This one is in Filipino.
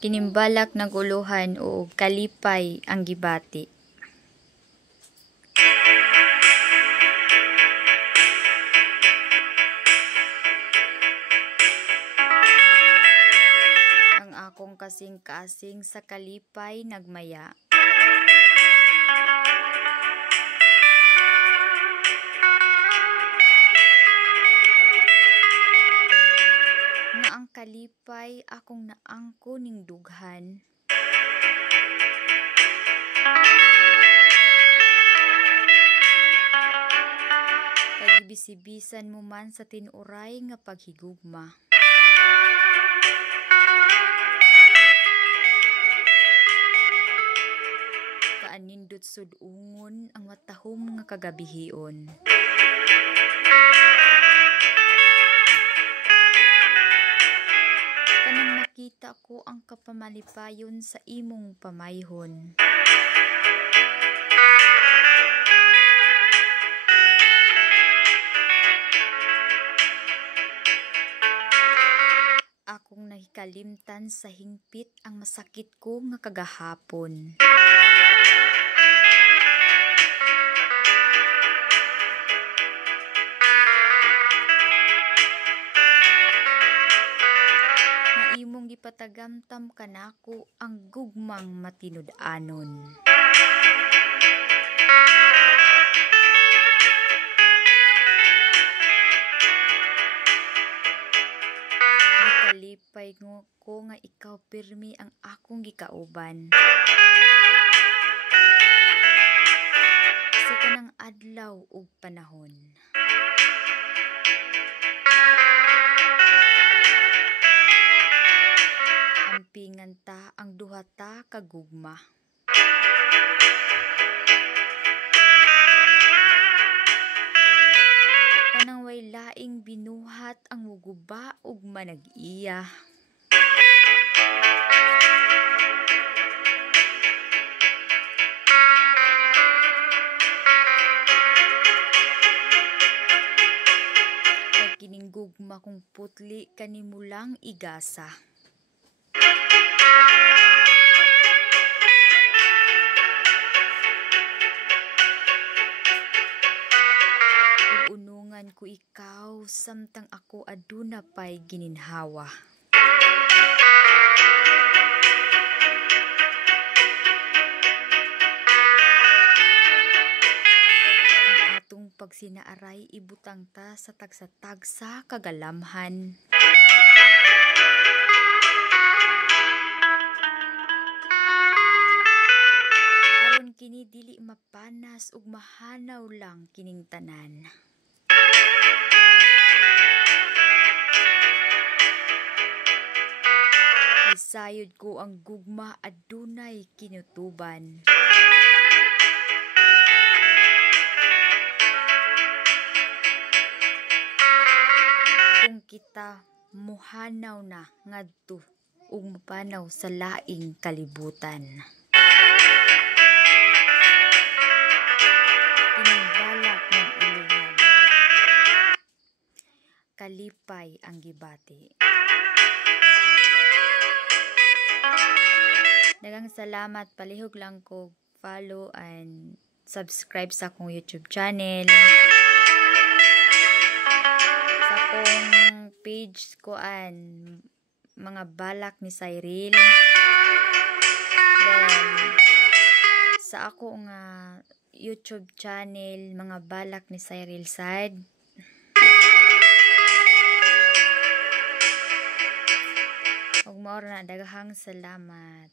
Kinimbalak naguluhan o kalipay ang gibati. Ang akong kasing-kasing sa kalipay nagmaya. Nga ang kalipay akong naangko ning dughan. Kay gibisibisan mo man sa tinuray nga paghigugma. Kaanindot sudungon ang matahom nga kagabihion. Kanang nakita ko ang kapamalipayon sa imong pamayhon. Akong nahikalimtan sa hingpit ang masakit ko nga kagahapon. Imong gipatagamtam kanako ang gugmang matinud-anon. Gikalipay ko nga ikaw pirmi ang akong gikauban. Sa kanang adlaw ug panahon. Ampingan ta ang duha ta kagugma. Kanang way laing binuhat ang muguba ug manag-iya. Kay kining gugma kong putli kanimulang igasa. Unungan ko ikaw samtang ako aduna pay gininhawa. Ang atong pagsinaaray ibutang ta sa tagsa-tagsa kagalamhan. Aron kini dili mapanas ug mahanaw lang kining tanan. Sayod ko ang gugma adunay kinutuban. Kung kita mohanaw na ngadto ug mapanaw sa laing kalibutan. Kinimbalak ng ulungan. Kalipay ang gibati. Daghang salamat, palihog lang ko follow and subscribe sa akong YouTube channel. Sa akong page ko mga balak ni Cyril. Then sa akong YouTube channel mga balak ni Cyril Sad. Ug mao na daghang salamat.